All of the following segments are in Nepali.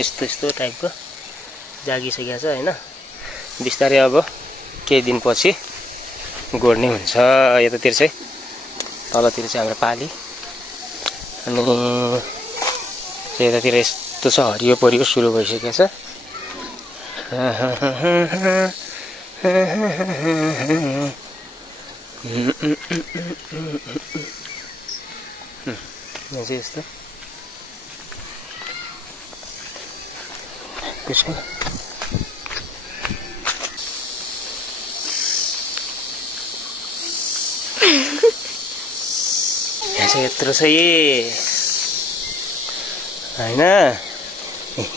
यस्तो टाइपको जागिसकेको छ हैन। बिस्तारै अब केही दिनपछि गोड्ने हुन्छ। यतातिर चाहिँ तलतिर चाहिँ हाम्रो पाली अनि यतातिर यस्तो छ हरियो परियो सुरु भइसकेको छ। यहाँ चाहिँ यस्तो त्यसको यहाँ चाहिँ यत्रो छ हैन।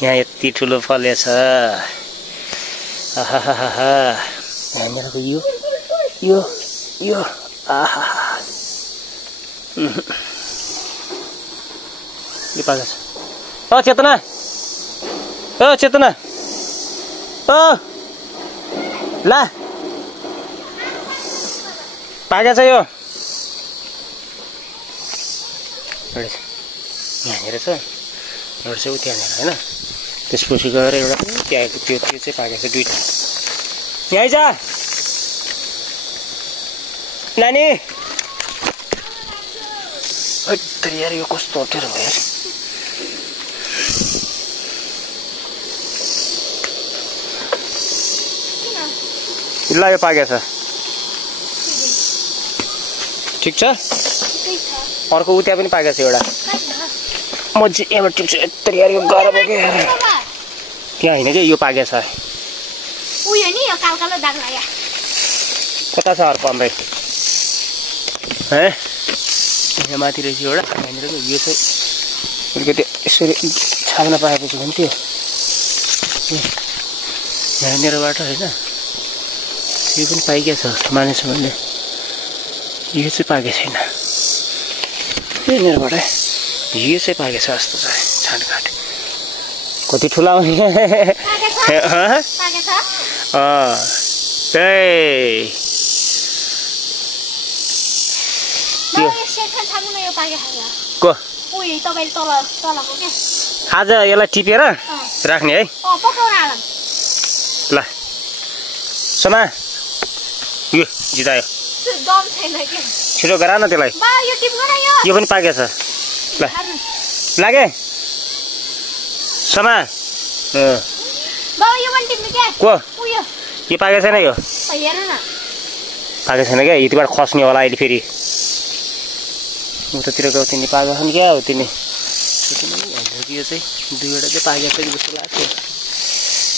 यहाँ यति ठुलो फलेछ। आहाहा हामीहरुको यो आहा यो पाकेको छ। ओ चेतना ओ ला पाकेको छ यो यहाँनिर छ एउटा चाहिँ त्यहाँनिर हैन। त्यसपछि गएर एउटा त्यहाँको त्यो चाहिँ पाकेको छ दुईटा। यहाँ जा नानी यार यो कस्तो अप्ठ्यारो भयो यार। ल यो पाकेको छ ठिक छ। अर्को उ त्यहाँ पनि पाकेको छ एउटा। म चाहिँ यहाँबाट टिप्छु यत्रो यार यो गरम हो कि त्यहाँ होइन कि यो पाकेको छ। उयो नि यो कालो दाग लाग्यो। कता छ अर्को अम्बै है यहाँ माथि रहेछ एउटा। यहाँनिर यो चाहिँ अलिकति यसरी छाम्न पाएपछि हुन्थ्यो यहाँनिरबाट होइन। यो पनि पाइएको छ मानिसहरूले। यो चाहिँ पाकेको छैन यहाँनिरबाट। यो चाहिँ पाकेको छ जस्तो छ छानकाट। कति ठुला आउने आज यसलाई टिपेर राख्ने है। ल समा यो जितायो छिटो गरा न त्यसलाई। यो पनि पाकेको छ। ल लागे समा को यो पाकेको छैन। यो पाकेको छैन क्या। यतिबाट खस्ने होला अहिले फेरि उतातिरको तिनी पाकेको छन् क्या हो तिनी। यो चाहिँ दुईवटा चाहिँ पाकेको छ जस्तो लाग्थ्यो।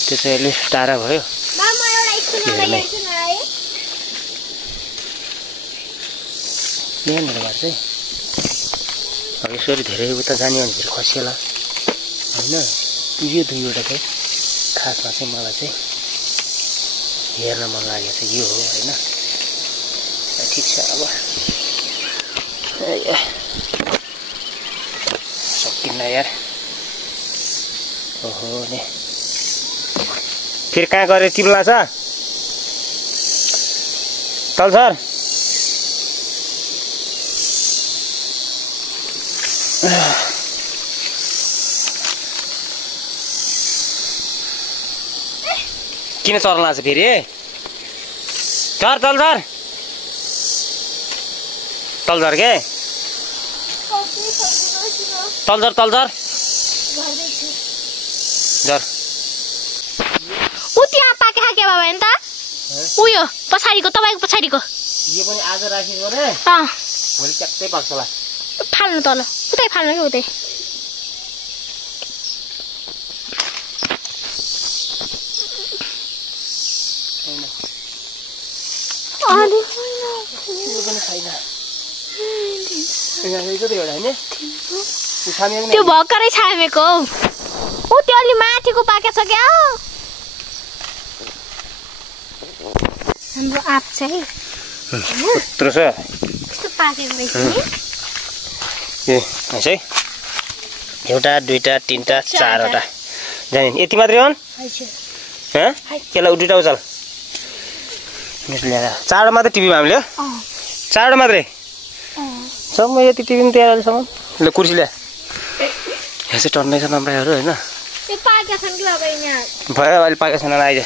त्यो चाहिँ अहिले टाढा भयो। यहाँनिरबाट चाहिँ अब यसरी धेरै उता जाने भने फेरि खसिएला होइन। यो दुईवटा चाहिँ खासमा चाहिँ मलाई चाहिँ हेर्न मन लागेको छ यो हो होइन। ठिक छ अब सकिन्न यार। ओहो नि फेरि कहाँ गएर टिप्ला छ चल सर। किन चर्न लाग्छ फेरि झर तल झर तल झर के तल झर झर उ त्यहाँ पाकेको के बाबा नि त उयो पछाडीको तपाईको पछाडीको यो पनि आज राखेको रे भोलि ट्याक्कै पाक्छ होला। फाल्नु तल उतै फाल्नु के उतै। त्यो भर्खरै छामेको ऊ त्यो अलि माथिको पाकेको छ क्या हाम्रो आँप चाहिँ यत्रो छ यस्तो पाकेको रहेछ नि। ए है एउटा दुईटा तीनटा चारवटा जाने यति मात्रै हो यसलाई उठिटा उचाल ल्याएर चारवटा मात्रै टिप्यौँ हामीले। चारवटा मात्रै सम्म यति टिप्यौँ त्यहाँसम्म। ल कुर्सी ल्या यहाँ चाहिँ टन्नै छ नम्बरहरू होइन। यो पाकेका छन् कि बाबा यहाँ भयो अहिले पाकेको छैन आइज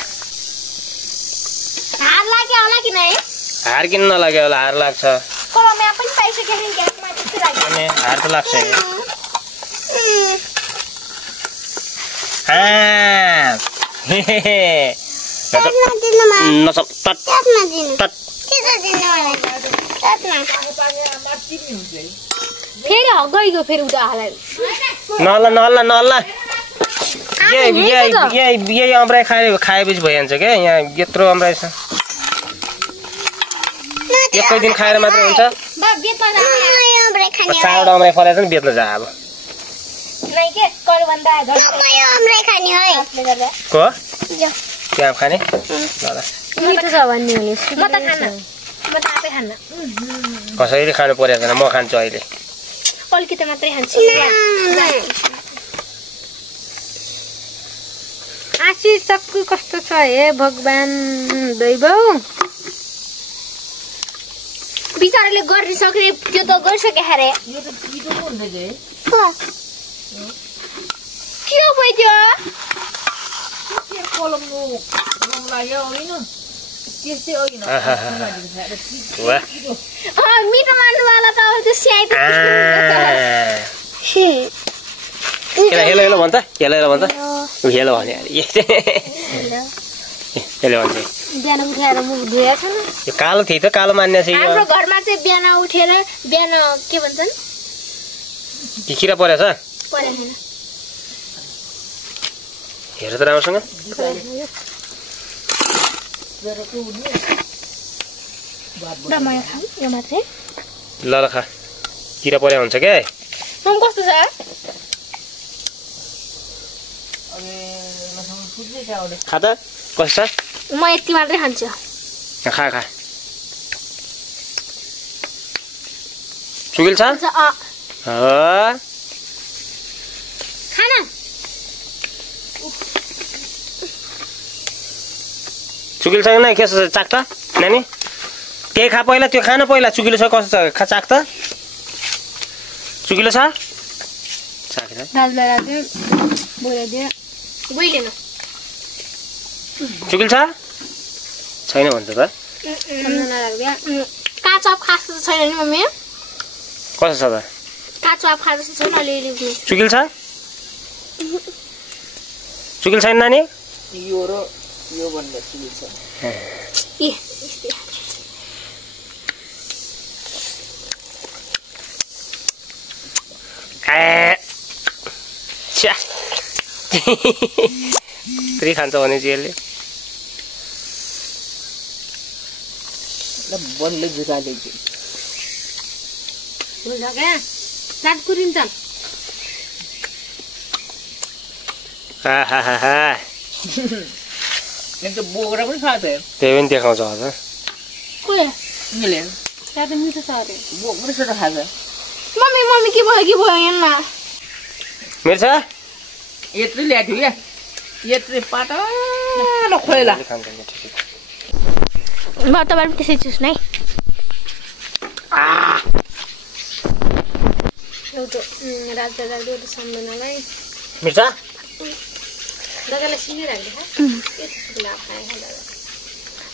हार लाग्यो होला कि नै हार किन नलाग्यो होला हार लाग्छ कलम यहाँ पनि पाइसक्यो नि ग्यासमा त्यस्तै लाग्यो अनि हार त लाग्छ फेरि गइगयो फेरि उता हालेर नल्ला यही अम्राई खाएपछि भइहाल्छ क्या यहाँ यत्रो अम्राई छ एकै दिन खाएर मात्रै हुन्छ 4वटा अम्राई फलेछ नि बेच्न जा अब को त्यहाँ खाने मिठो छ भन्ने हो म त खान्न म त आफै खान्न कसैले खानु परेको छैन म खान्छु अहिले अलिकति मात्रै खान्छु आशिष सक्कु कस्तो छ हे भगवान दैवौ बिचाराले गर्न सक्ने त्यो त गरिसके अरे यो त पिटो पो हुन्छ जे के हो भइ त्यो के कलम लाग्यो होइन त्यस्तै होइन वाह मिठो मान्नुवाला त अब त्यो स्याइ त हेलो भन्छ हेलो भन्छ हेलो भने हेलो भन्छ बिहान उठेर मुख धोएको छैन यो कालो थियो त कालो मान्ने छ हाम्रो घरमा चाहिँ बिहान उठेर बिहान के भन्छन् किरा परेछ परेन छैन हेर त राम्रोसँग रमायो खाऊ यो मात्रै ल खा किरा परे हुन्छ क्या मम कस्तो छ खा त कस्तो छ म यति मात्रै खान्छु खा चुकिल छ खाना चुकिल छैन के छ चाक त नानी के खा पहिला त्यो खाना पहिला चुकिलो छ कस्तो छ खा चाक त चुकिलो छ चुकिल छ छैन भन्छ त काँचो आँप खास छैन नि मम्मी कस्तो छ त काँचो आँप खास छैन अलिअलि चुकिल छ चुकिल छैन नानी यो र यो भन्ने चुकिल छ फेरि खान्छ भने चाहिँ यसले बल्ल जुकाले बोकेर पनि खान्छ त्यही पनि देखाउँछ हजुर मिठो छ अरे बोकेर छ त खान्छ मम्मी के भयो यहाँ मेरो छ यत्रो ल्याएको थियो क्या यत्रो पातलो खोइला म तपाईँ त्यसै चुस्नु है एउटा राजा एउटा सम्झनालाई मिर्चा दादालाई सिनिराख्दै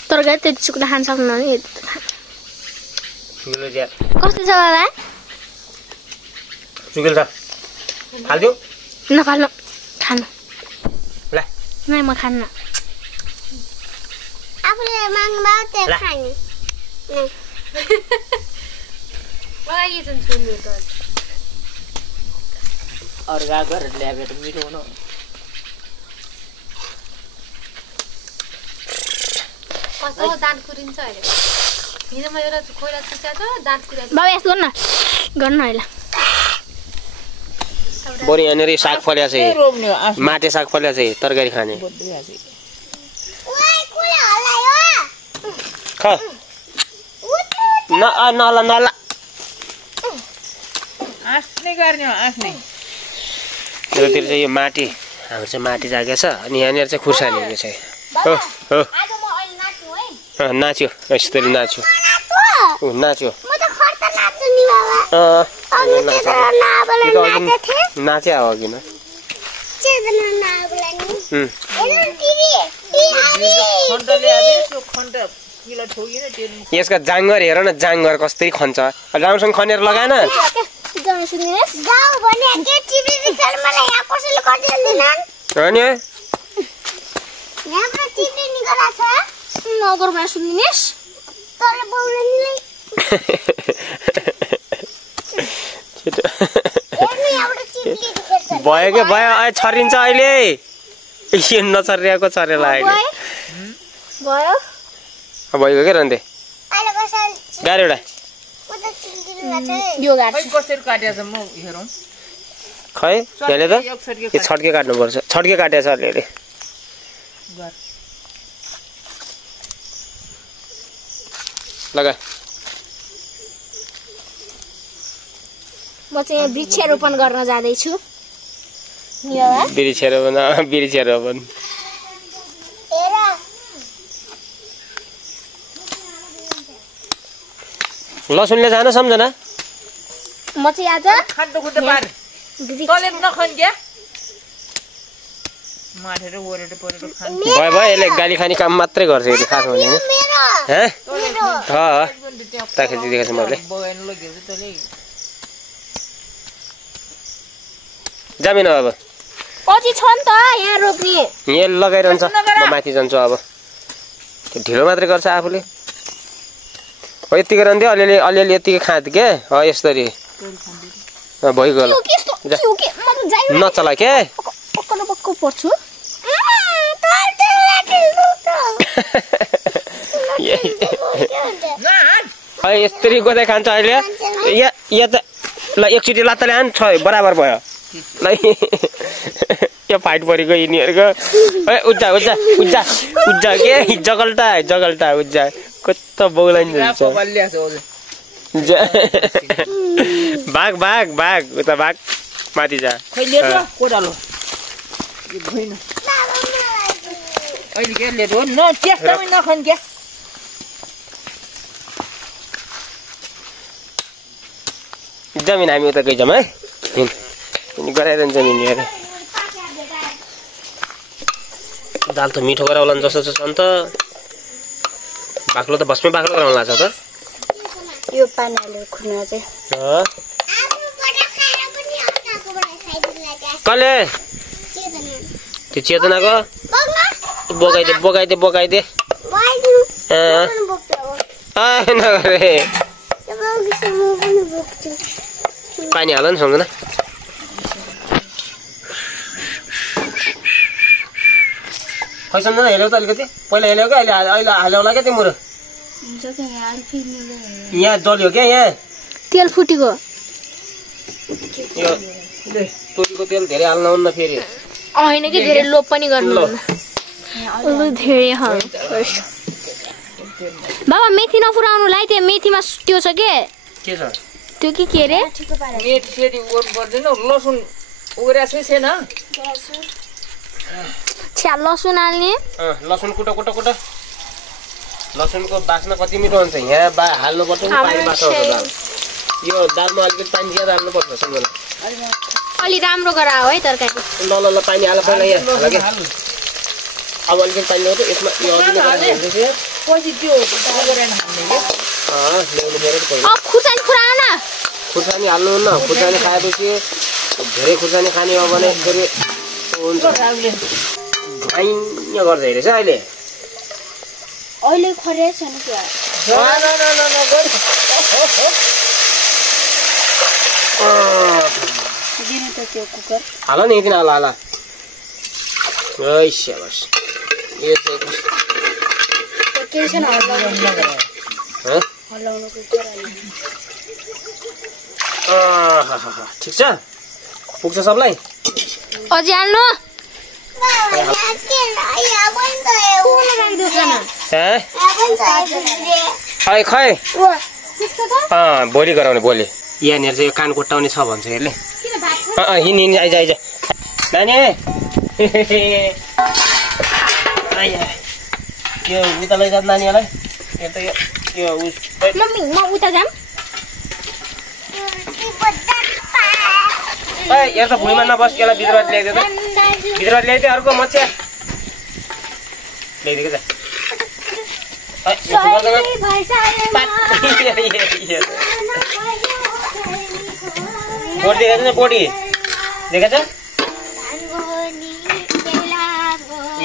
तर त्यति चुक्दा खान सक्नु नि कस्तो छ बाबा चुकिल छ हाल्दिउ नफाल्नु खानु ल नै म खान्न आफूले माग्नुभयो त्यो खाने मलाई के चाहिँ छोड्नु त अर्का गरेर ल्याएर मिठो हुनु कस्तो दाँत कुरिन्छ अहिले हिजोमा एउटा खोइला चुस्याएको छ दाँत कुराएको बाबा यस्तो गर्नु अहिले बरु यहाँनिर साग फल्या छ माटे साग फल्या छ तरकारी खाने खा नला आस्ने गर्ने आस्ने यतातिर चाहिँ यो माटी हाम्रो चाहिँ माटी जागे छ अनि यहाँनिर चाहिँ खुर्सानी छ हो हो नाच्यो यसरी नाच्यो नाच्यो नाचे हो किन यसको जाँगर हेर न जाँगर कस्तै खन्छ राम्रोसँग खनेर लगाएन भयो के भयो अहिले छरिन्छ अहिले यो नछरिरहेको छरेर लाग्यो भयो के रन्थे गाडी एउटा खै यसले त यो छड्के काट्नुपर्छ छड्के काटेको छ अलिअलि लगा म चाहिँ वृक्षारोपण गर्न जाँदैछु वृक्षारोपण लसुनले जान सम्झना म चाहिँ आज भयो यसले गाली खाने काम मात्रै गर्छ यसले खास भने देखाएको छु मैले जामिन अब पछि छ नि त यहाँ रोप्ने यहाँ लगाइरहन्छ म माथि जान्छु अब ढिलो मात्रै गर्छ आफूले हो यतिकै रहन्थ्यो अलिअलि यतिकै खाँथ्यो क्या हो यसरी भइगयो नचला के पर्छु यस्तरी गोदै खान्छ अहिले या त ल एकचोटि लात्ताले हान छ बराबर भयो ल यो फाइट परेको यिनीहरूको उज्जा उज्जा उज्जा उज्जा के जगल्टा उज्जा कस्तो बौलाइन्छ भाग उता भाग माथि जा जमिन हामी उता गइजाम है गराइरहन्छ नि हेर दाल त मिठो गराउला जस्तो छ अन्त बाक्लो त बसमै बाक्लो गराउला छ त यो पानी हालेर खुना चाहिँ कले त्यो चेतनाको बोकाइदे नगरे पानी हाल नि सम्झना खै सम्झना हेऱ्यौ त अलिकति पहिला हेऱ्यौ क्या अहिले हाल्यौला क्या तिम्रो यहाँ जल्यो क्या यहाँ तेल फुटेको यो तोरीको तेल धेरै हाल्नुहुन्न फेरि होइन कि धेरै लोभ पनि गर्नुहुन्न धेरै बाबा मेथी नफुराउनुलाई त्यो मेथीमा त्यो छ के छ त्यो के रे मेथी सेती उर्नु पर्दैन लसुन उगरेको छैन छ्या लसुन हाल्ने लसुन कुटो लसुनको बास्ना कति मिठो हुन्छ यहाँ हाल्नुपर्छ पानी बास्ना हुन्छ दाल यो दालमा अलिकति पानी ज्यादा हाल्नुपर्छ सम्झना अलि राम्रो गरा हो है तरकारी ल पानी हाल पहिला यहाँ हाल के अब अलिकति पानी ल्याउँछ यसमा यो अलिकति पछि त्यो गरेन हामीले ल्याउनु पऱ्यो पहिला खुर्सानी फुराउ न खुर्सानी हाल्नुहुन्न खुर्सानी खाएपछि धेरै खुर्सानी खाने हो भने फेरि हुन्छ घाइँ गर्छ हेरेछ अहिले खरे छैन क्या दिनु त त्यो कुकर हाल नि किन हाल शाबास यो के छैन ठिक छ पुग्छ सबलाई अझै हाल्नु खै भोलि गराउने भोलि यहाँनिर चाहिँ यो कान कोट्टाउने छ भन्छ यसले हिँड आइज नानी यो उता लैजा नानीहरूलाई यो मम्मी म उता जाम यहाँ त भुइँमा नबस यसलाई भित्रबाट ल्याइदियो त भित्रबाट ल्याइदियो अर्को मच्छा ल्याइदिएको जा बोट देखाएको छ बोटी देखाएको छ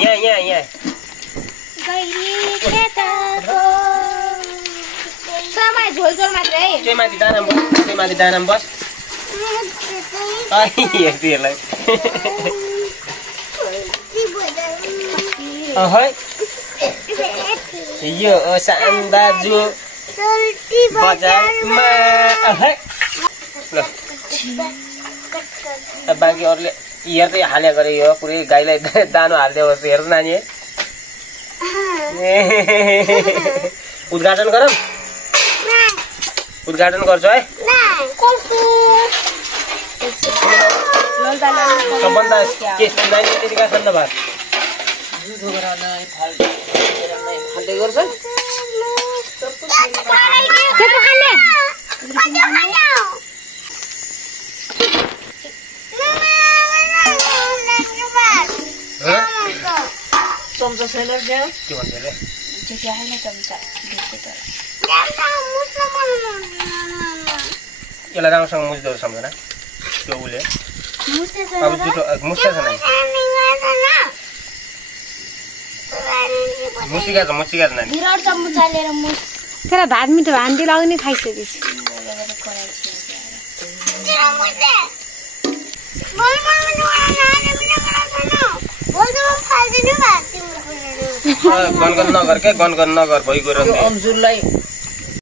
यहाँ झोल मात्रै चाहिँ माथि दानामा बस हेर्तीहरूलाई यो सान्दाजु बजारमा ल बाँकी अरूले हेर्दै हाले गरे यो पुरै गाईलाई दानो हालिदियो हेर्नु नानी उद्घाटन गरौँ उद्घाटन गर्छु है सबभन्दा के नानी त्यतिका छन् त भात खाँदै गर्छ चम्चा छैन त्यहाँ के भन्छ अरे यसलाई राम्रोसँग मुस्दो सम्झना त्यो उसले अब जुठो मुस्छ छैन मुसिका छ नानी तर भात मिठो भान्ती लगाउने खाइसकेपछि गनगन नगर क्या गनगन नगर भइगयो अन्जुरलाई